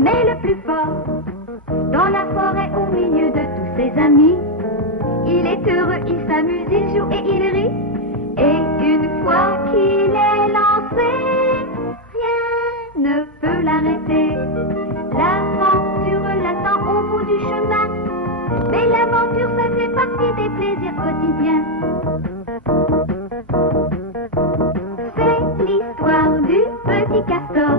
mais le plus fort. Dans la forêt, au milieu de tous ses amis, il est heureux, il s'amuse, il joue et il rit. Et une fois qu'il est lancé, rien ne peut l'arrêter. L'aventure l'attend au bout du chemin, mais l'aventure, ça fait partie des plaisirs quotidiens. C'est l'histoire du petit castor,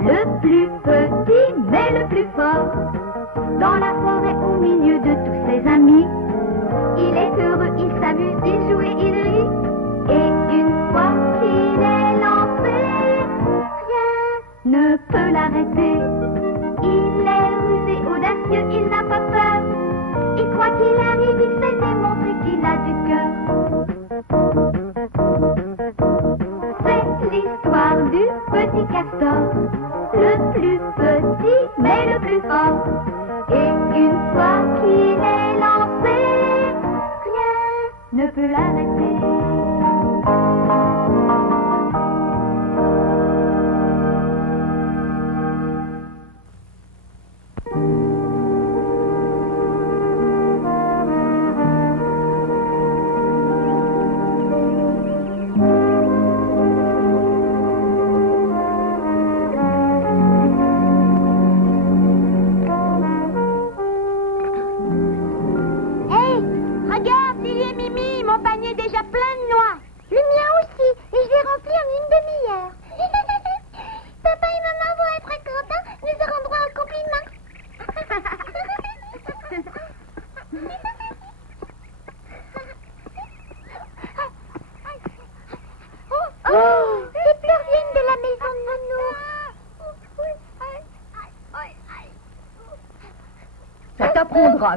le plus petit mais le plus fort. Dans la forêt, au milieu de tous ses amis, il est heureux, il s'amuse, il joue et il rit. Et une fois qu'il est lancé, rien ne peut l'arrêter. Il est rusé, audacieux, il n'a pas peur. Et quoi qu'il arrive, il sait démontrer qu'il a du cœur. C'est l'histoire du petit castor, le plus petit mais le plus fort. Et une fois qu'il est lancé, rien ne peut l'arrêter.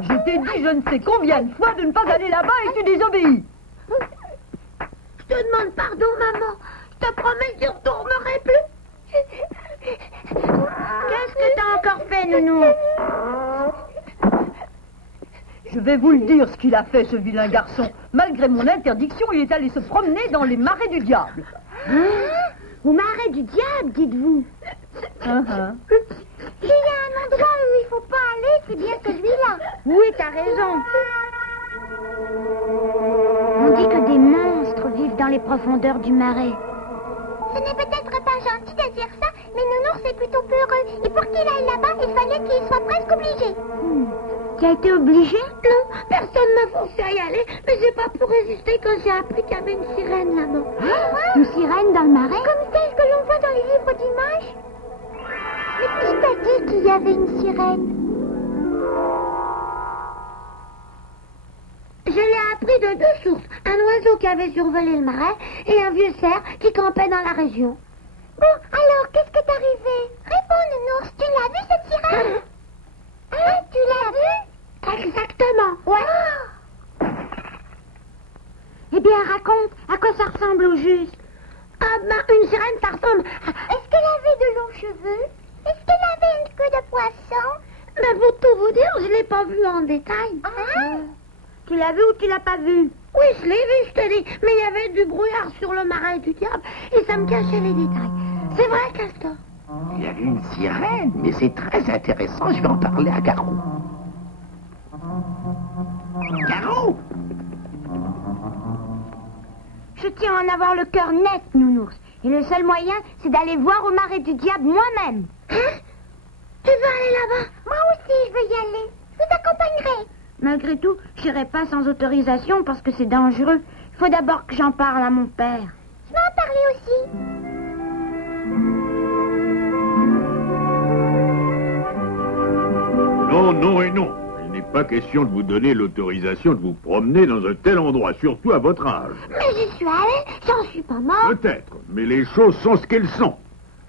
Je t'ai dit je ne sais combien de fois de ne pas aller là-bas et tu désobéis. Je te demande pardon, maman. Je te promets que je ne retournerai plus. Qu'est-ce que t'as encore fait, Nounou? Je vais vous le dire ce qu'il a fait, ce vilain garçon. Malgré mon interdiction, il est allé se promener dans les marais du diable. Au marais du diable, dites-vous? Il y a un endroit où il ne faut pas aller, c'est bien celui-là. Oui, t'as raison. On dit que des monstres vivent dans les profondeurs du marais. Ce n'est peut-être pas gentil de dire ça, mais Nounours est plutôt peureux. Et pour qu'il aille là-bas, il fallait qu'il soit presque obligé. Tu as été obligé? Non, personne m'a forcé à y aller, mais j'ai pas pu résister quand j'ai appris qu'il y avait une sirène là-bas. Une sirène dans le marais? Comme celle que l'on voit dans les livres d'images. Mais qui t'a dit qu'il y avait une sirène? Je l'ai appris de deux sources. Un oiseau qui avait survolé le marais et un vieux cerf qui campait dans la région. Bon, alors, qu'est-ce qui t'est arrivé? Réponds, Nounours, tu l'as vu cette sirène? Hein, tu l'as vu? Exactement, ouais. Eh bien, raconte, à quoi ça ressemble au juste? Ah ben, une sirène, ça ressemble à... Est-ce qu'elle avait de longs cheveux? Est-ce qu'elle avait une queue de poisson? Mais pour tout vous dire, je l'ai pas vue en détail. Tu l'as vu ou tu l'as pas vu? Oui, je l'ai vu, je te dis. Mais il y avait du brouillard sur le marais du diable et ça me cachait les détails. C'est vrai, Castor? Il y avait une sirène, mais c'est très intéressant. Je vais en parler à Garou. Garou! Je tiens à en avoir le cœur net, Nounours. Et le seul moyen, c'est d'aller voir au marais du diable moi-même. Hein? Tu veux aller là-bas? Moi aussi, je veux y aller. Je vous accompagnerai. Malgré tout, je n'irai pas sans autorisation parce que c'est dangereux. Il faut d'abord que j'en parle à mon père. Je vais en parler aussi. Non, non et non. Il n'est pas question de vous donner l'autorisation de vous promener dans un tel endroit, surtout à votre âge. Mais j'y suis allée, j'en suis pas mort. Peut-être, mais les choses sont ce qu'elles sont.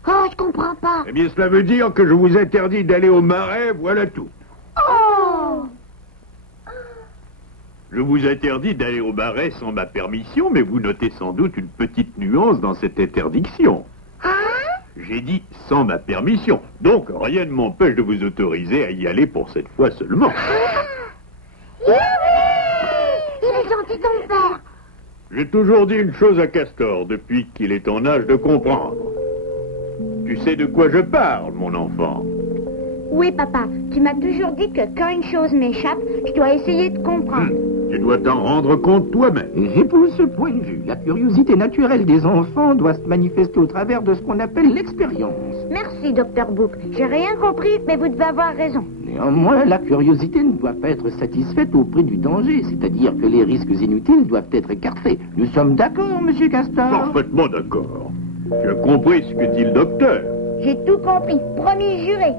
Oh, je comprends pas. Eh bien, cela veut dire que je vous interdis d'aller au marais, voilà tout. Oh! Je vous interdis d'aller au marais sans ma permission, mais vous notez sans doute une petite nuance dans cette interdiction. Hein? J'ai dit sans ma permission, donc rien ne m'empêche de vous autoriser à y aller pour cette fois seulement. Il est gentil ton père. J'ai toujours dit une chose à Castor depuis qu'il est en âge de comprendre. Tu sais de quoi je parle, mon enfant. Oui, papa. Tu m'as toujours dit que quand une chose m'échappe, je dois essayer de comprendre. Tu dois t'en rendre compte toi-même. J'épouse ce point de vue. La curiosité naturelle des enfants doit se manifester au travers de ce qu'on appelle l'expérience. Merci, Dr. Book. J'ai rien compris, mais vous devez avoir raison. Néanmoins, la curiosité ne doit pas être satisfaite au prix du danger, c'est-à-dire que les risques inutiles doivent être écartés. Nous sommes d'accord, monsieur Castor? Parfaitement d'accord. Tu as compris ce que dit le docteur. J'ai tout compris. Promis juré.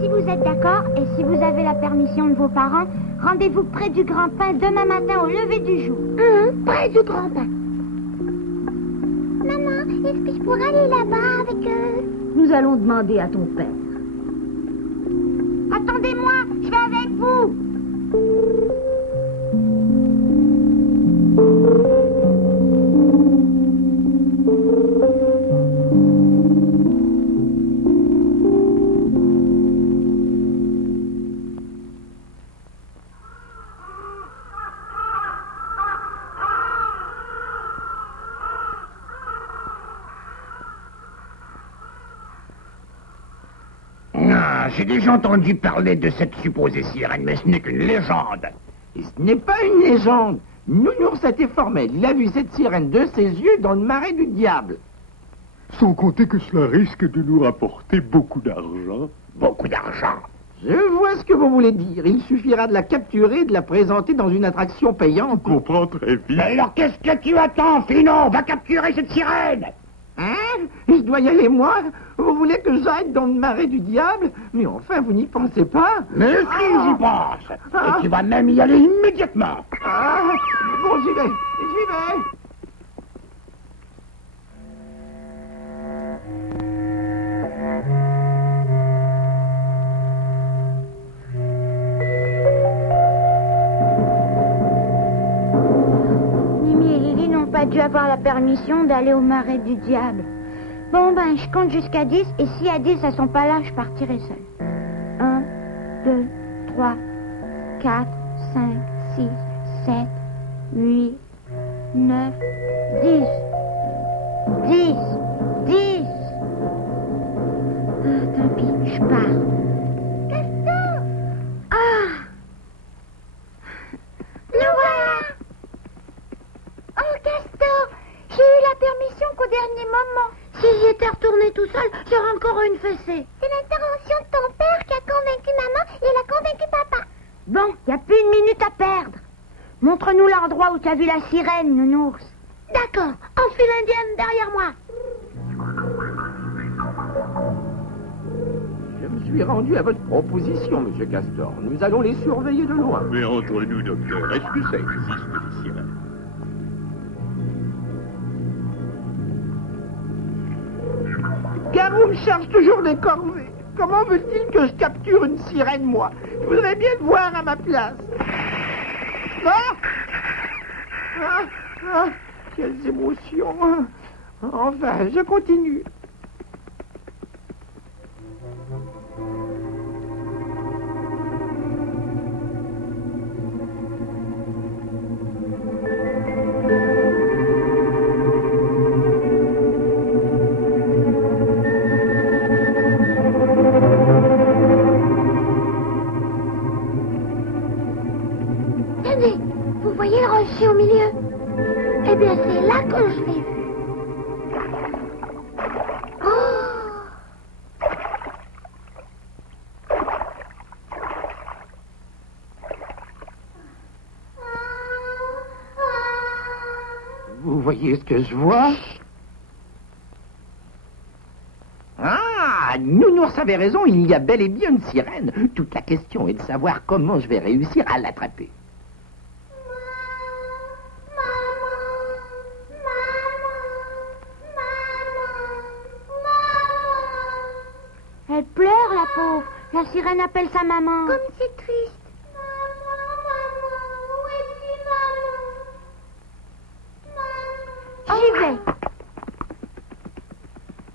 Si vous êtes d'accord et si vous avez la permission de vos parents, rendez-vous près du Grand Pain demain matin au lever du jour. Près du Grand Pain. Maman, est-ce que je pourrais aller là-bas avec eux? Nous allons demander à ton père. Attendez-moi, je vais avec vous. J'ai déjà entendu parler de cette supposée sirène, mais ce n'est qu'une légende. Et ce n'est pas une légende. Nounours était formel. Il a vu cette sirène de ses yeux dans le marais du diable. Sans compter que cela risque de nous rapporter beaucoup d'argent. Beaucoup d'argent. Je vois ce que vous voulez dire. Il suffira de la capturer et de la présenter dans une attraction payante. On comprend très vite. Mais alors qu'est-ce que tu attends, Finon? Va capturer cette sirène. Hein? Je dois y aller, moi? Vous voulez que j'aille dans le marais du diable? Mais enfin, vous n'y pensez pas? Mais si, j'y pense. Et tu vas même y aller immédiatement. Bon, j'y vais. J'y vais. Mimi et Lily n'ont pas dû avoir la permission d'aller au marais du diable. Bon, ben, je compte jusqu'à 10, et si à 10, elles sont pas là, je partirai seule. 1, 2, 3, 4, 5, 6, 7, 8, 9, 10. 10. 10. Tant pis, je pars. Castor! Le voilà! Oh, Castor! J'ai eu la permission qu'au dernier moment. Si j'étais retourné tout seul, j'aurais encore une fessée. C'est l'intervention de ton père qui a convaincu maman et elle a convaincu papa. Bon, y a plus une minute à perdre. Montre-nous l'endroit où t'as vu la sirène, Nounours. D'accord, enfile indienne derrière moi. Je me suis rendu à votre proposition, monsieur Castor. Nous allons les surveiller de loin. Mais entre nous, docteur, est-ce que ça existe, les sirènes? Garou me cherche toujours des corvées. Comment veut-il que je capture une sirène, moi? Je voudrais bien te voir à ma place. Quelles émotions. Enfin, je continue. Tenez, vous voyez le rocher au milieu? Eh bien, c'est là que je l'ai vu. Vous voyez ce que je vois? Ah, Nounours avait raison, il y a bel et bien une sirène. Toute la question est de savoir comment je vais réussir à l'attraper. Elle pleure, la pauvre. La sirène appelle sa maman. Comme c'est triste. Maman, où es-tu, maman? J'y vais.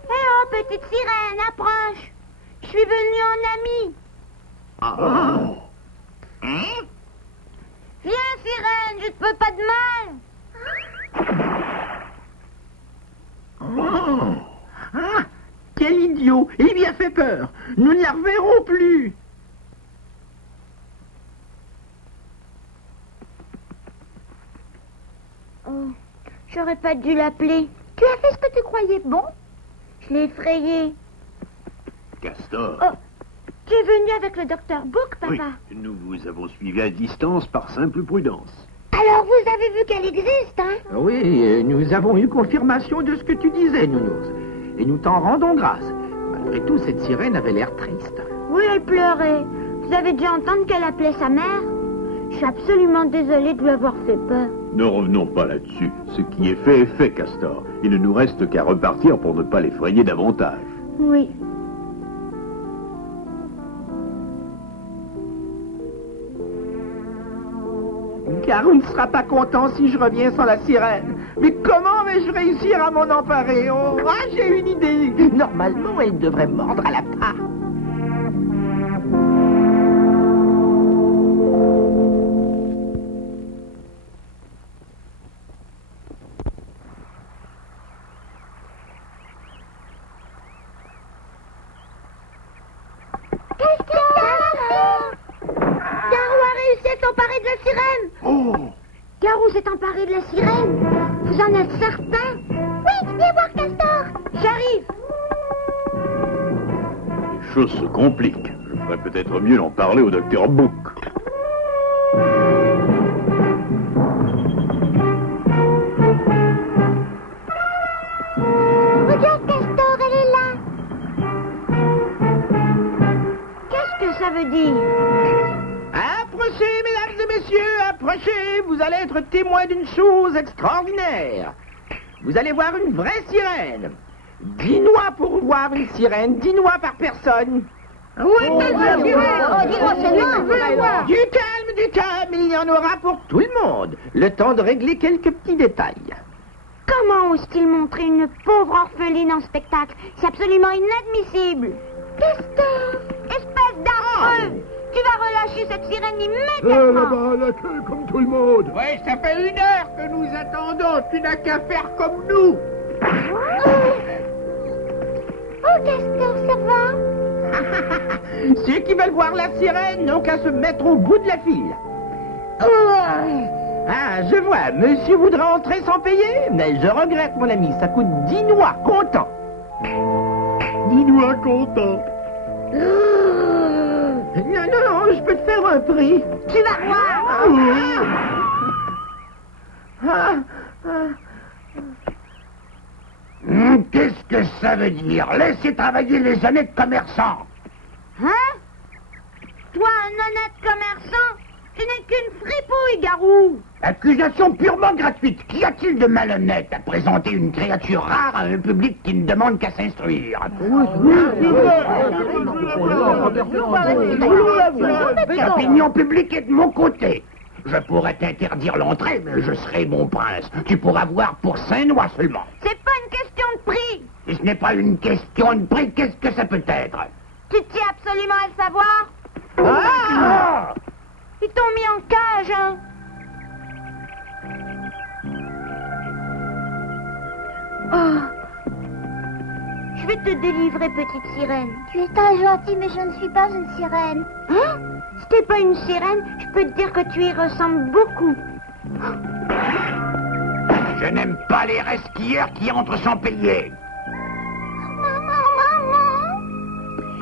Eh oh, petite sirène, approche. Je suis venue en ami. Viens, sirène, je te veux pas de mal. idiot, et il lui a fait peur. Nous ne la reverrons plus. Oh, j'aurais pas dû l'appeler. Tu as fait ce que tu croyais bon? Je l'ai effrayé. Castor. Oh, tu es venu avec le docteur Book, papa? Oui, nous vous avons suivi à distance par simple prudence. Alors vous avez vu qu'elle existe, hein? Oui, nous avons eu confirmation de ce que tu disais, Nounours. Et nous t'en rendons grâce. Malgré tout, cette sirène avait l'air triste. Oui, elle pleurait. Vous avez dû entendre qu'elle appelait sa mère? Je suis absolument désolée de lui avoir fait peur. Ne revenons pas là-dessus. Ce qui est fait, Castor. Il ne nous reste qu'à repartir pour ne pas l'effrayer davantage. Oui. Garou ne sera pas content si je reviens sans la sirène. Mais comment vais-je réussir à m'en emparer? Oh, j'ai une idée. Normalement, elle devrait mordre à la part. Garou s'est emparé de la sirène. Vous en êtes certain? Oui, viens voir Castor. J'arrive. Les choses se compliquent. Je ferais peut-être mieux d'en parler au docteur Book. Regarde Castor, elle est là. Qu'est-ce que ça veut dire? Approchez, mesdames et messieurs, approchez. Vous allez être témoins d'une chose extraordinaire. Vous allez voir une vraie sirène. 10 noix pour voir une sirène, 10 noix par personne. Oui, dis-moi seulement. Du calme, il y en aura pour tout le monde. Le temps de régler quelques petits détails. Comment ose-t-il montrer une pauvre orpheline en spectacle? C'est absolument inadmissible. Castor. Espèce d'affreux! Tu vas relâcher cette sirène immédiatement. Là-bas, la queue comme tout le monde. Oui, ça fait 1 heure que nous attendons. Tu n'as qu'à faire comme nous. Oh, Castor, ça va? Ceux qui veulent voir la sirène n'ont qu'à se mettre au bout de la file. Ah, je vois. Monsieur voudrait entrer sans payer? Mais je regrette, mon ami. Ça coûte 10 noix, comptant. 10 noix comptant. Non, je peux te faire un prix. Tu vas voir. Qu'est-ce que ça veut dire? Laissez travailler les honnêtes commerçants. Hein? Toi, un honnête commerçant? Tu n'es qu'une fripouille, Garou. Accusation purement gratuite. Qu'y a-t-il de malhonnête à présenter une créature rare à un public qui ne demande qu'à s'instruire? L'opinion publique est de mon côté. Je pourrais t'interdire l'entrée, mais je serai mon prince. Tu pourras voir pour 5 noix seulement. C'est pas une question de prix. Si ce n'est pas une question de prix, qu'est-ce que ça peut être? Tu tiens absolument à le savoir? Ah! Ils t'ont mis en cage, hein? Oh. Je vais te délivrer, petite sirène. Tu es très gentil, mais je ne suis pas une sirène. Hein? Si t'es pas une sirène, je peux te dire que tu y ressembles beaucoup. Je n'aime pas les resquilleurs qui entrent sans payer.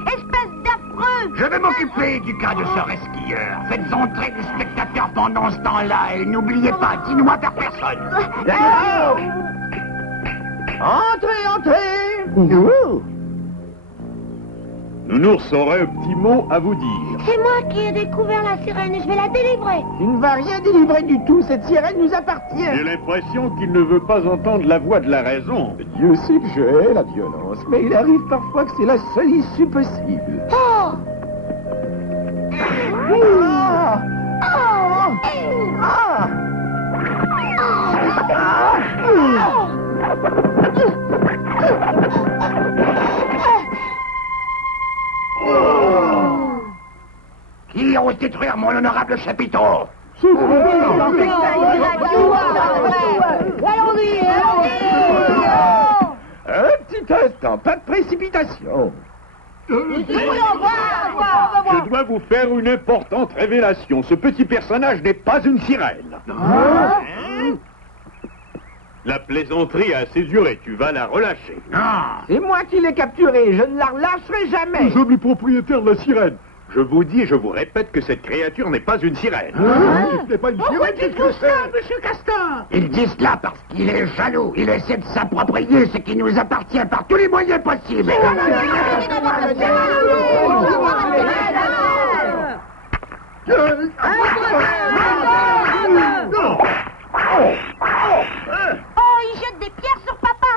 Espèce d'affreux! Je vais m'occuper du cas de ce resquilleur. Faites entrer des spectateurs pendant ce temps-là et n'oubliez pas, 10 noix par personne. D'accord? Entrez. Nounours aurait un petit mot à vous dire. C'est moi qui ai découvert la sirène et je vais la délivrer. Tu ne vas rien délivrer du tout. Cette sirène nous appartient. J'ai l'impression qu'il ne veut pas entendre la voix de la raison. Dieu sait que je hais la violence, mais il arrive parfois que c'est la seule issue possible. Oh! Ah! Ah! Ah! Qui ose détruire mon honorable chapiteau? Allons-y. Un petit petit instant, pas de précipitation. Je dois vous faire une importante révélation. Ce petit personnage n'est pas une sirène. La plaisanterie a assez duré, tu vas la relâcher. C'est moi qui l'ai capturée, je ne la relâcherai jamais. Nous sommes les propriétaires de la sirène. Je vous dis et je vous répète que cette créature n'est pas une sirène. Ce n'est pas une sirène, qu'est-ce que c'est? Monsieur Castor? Il dit cela parce qu'il est jaloux. Il essaie de s'approprier ce qui nous appartient par tous les moyens possibles. Oh, il jette des pierres sur papa.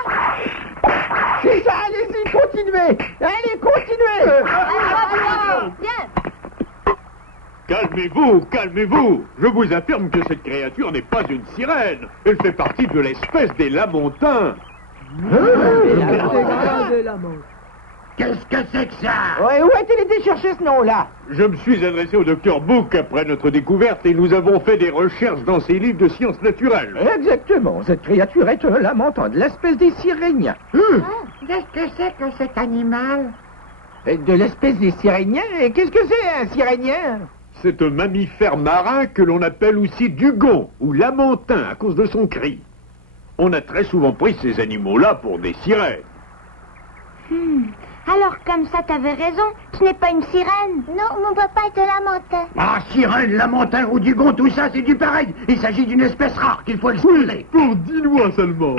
C'est ça, allez-y, continuez. Allez, continuez. Calmez-vous, calmez-vous. Je vous affirme que cette créature n'est pas une sirène. Elle fait partie de l'espèce des lamontins. Qu'est-ce que c'est que ça? Ouais, où a-t-il été chercher ce nom-là? Je me suis adressé au docteur Book après notre découverte et nous avons fait des recherches dans ses livres de sciences naturelles. Exactement, cette créature est un lamentin de l'espèce des siréniens. Qu'est-ce que c'est que cet animal? De l'espèce des siréniens? Et qu'est-ce que c'est un sirénien? C'est un mammifère marin que l'on appelle aussi dugong ou lamentin à cause de son cri. On a très souvent pris ces animaux-là pour des sirènes. Alors comme ça, t'avais raison. Ce n'est pas une sirène. Non, mon papa est de lamentin. Ah, sirène, lamantin ou dugong, tout ça, c'est du pareil. Il s'agit d'une espèce rare qu'il faut explorer. Pour 10 lois seulement.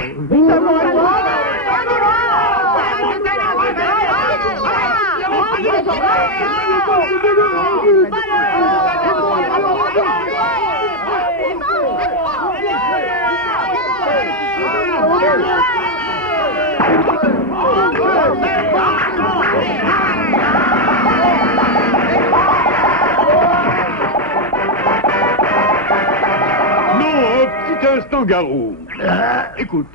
Instant, Garou. Écoute,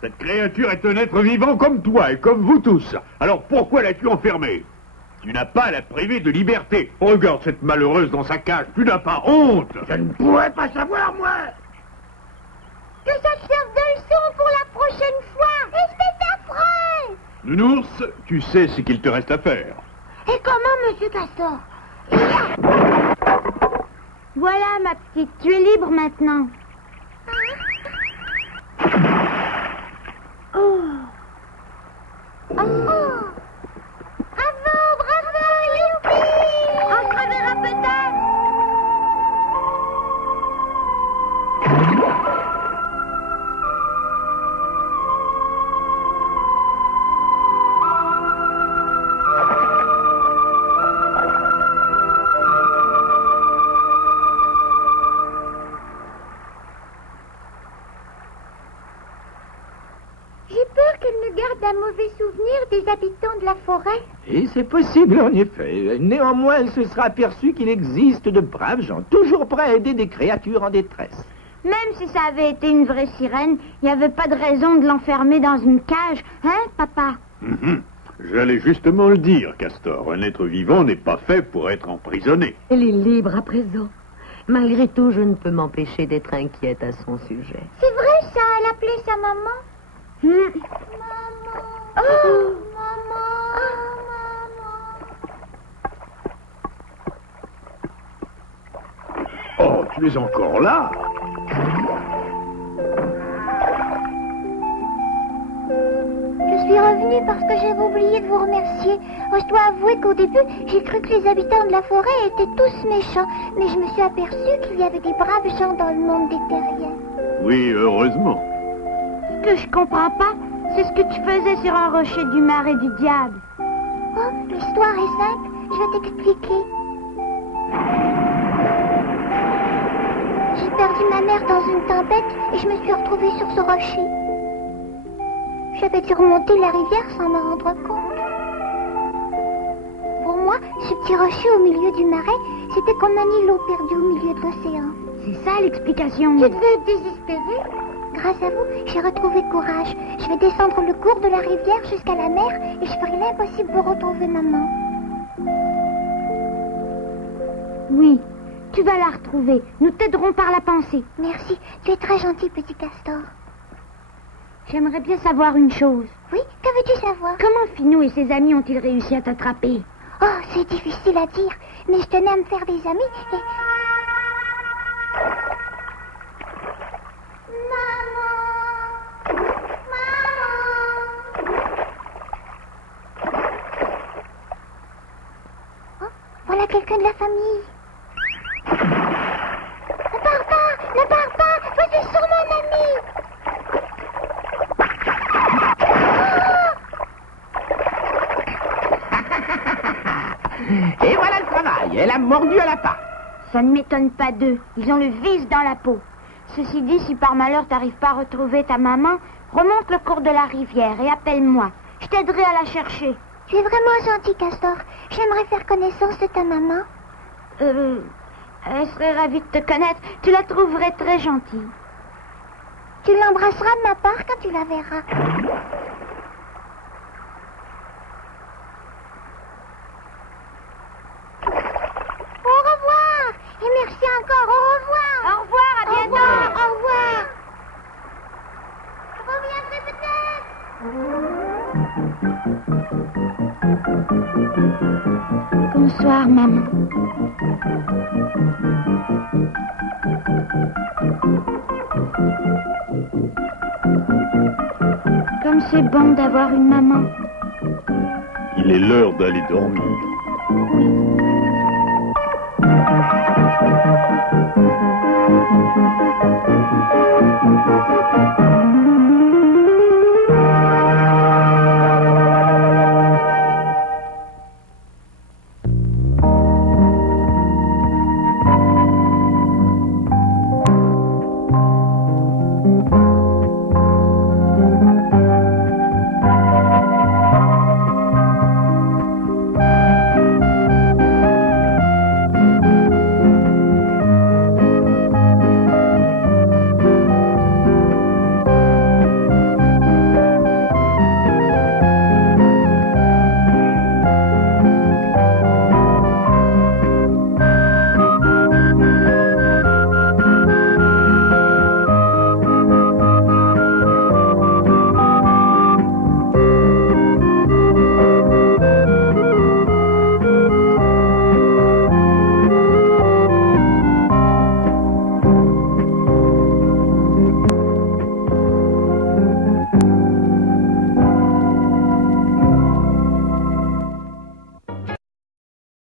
cette créature est un être vivant comme toi et comme vous tous. Alors pourquoi l'as-tu enfermée? Tu n'as pas à la priver de liberté. Regarde cette malheureuse dans sa cage. Tu n'as pas honte? Je ne pourrais pas savoir, moi. Que ça te serve de leçon pour la prochaine fois. Espèce d'affreux. Nounours, tu sais ce qu'il te reste à faire. Et comment, monsieur Castor? Voilà, ma petite, tu es libre maintenant. Bravo, youpi! On se reverra peut-être. J'ai peur qu'elle ne garde un mauvais souvenir des habitants de la forêt. Et c'est possible, en effet. Néanmoins, elle se sera aperçue qu'il existe de braves gens, toujours prêts à aider des créatures en détresse. Même si ça avait été une vraie sirène, il n'y avait pas de raison de l'enfermer dans une cage, hein, papa? J'allais justement le dire, Castor. Un être vivant n'est pas fait pour être emprisonné. Elle est libre à présent. Malgré tout, je ne peux m'empêcher d'être inquiète à son sujet. C'est vrai ça, elle appelait sa maman. Maman. Oh. Maman. Oh, tu es encore là? Je suis revenue parce que j'avais oublié de vous remercier. Je dois avouer qu'au début, j'ai cru que les habitants de la forêt étaient tous méchants. Mais je me suis aperçue qu'il y avait des braves gens dans le monde des terriens. Oui, heureusement. Ce que je comprends pas, c'est ce que tu faisais sur un rocher du marais du diable. Oh, l'histoire est simple. Je vais t'expliquer. J'ai perdu ma mère dans une tempête et je me suis retrouvée sur ce rocher. J'avais dû remonter la rivière sans m'en rendre compte. Pour moi, ce petit rocher au milieu du marais, c'était comme un îlot perdu au milieu de l'océan. C'est ça l'explication. Tu devais être désespérée. Grâce à vous, j'ai retrouvé courage. Je vais descendre le cours de la rivière jusqu'à la mer et je ferai l'impossible pour retrouver maman. Oui, tu vas la retrouver. Nous t'aiderons par la pensée. Merci, tu es très gentil, petit Castor. J'aimerais bien savoir une chose. Oui, que veux-tu savoir? Comment Finou et ses amis ont-ils réussi à t'attraper? Oh, c'est difficile à dire, mais je tenais à me faire des amis et... Maman! Oh, voilà quelqu'un de la famille. Ne pars pas! Ne pars pas! Je suis sur mon ami! Et voilà le travail. Elle a mordu à la part. Ça ne m'étonne pas d'eux. Ils ont le vice dans la peau. Ceci dit, si par malheur t'arrives pas à retrouver ta maman, remonte le cours de la rivière et appelle-moi. Je t'aiderai à la chercher. Tu es vraiment gentil, Castor. J'aimerais faire connaissance de ta maman. Elle serait ravie de te connaître. Tu la trouverais très gentille. Tu l'embrasseras de ma part quand tu la verras. Au revoir. Et merci encore. Au revoir. Au revoir, à bientôt. Au revoir. Je reviendrai peut-être. Bonsoir, maman. Comme c'est bon d'avoir une maman. Il est l'heure d'aller dormir. Oui.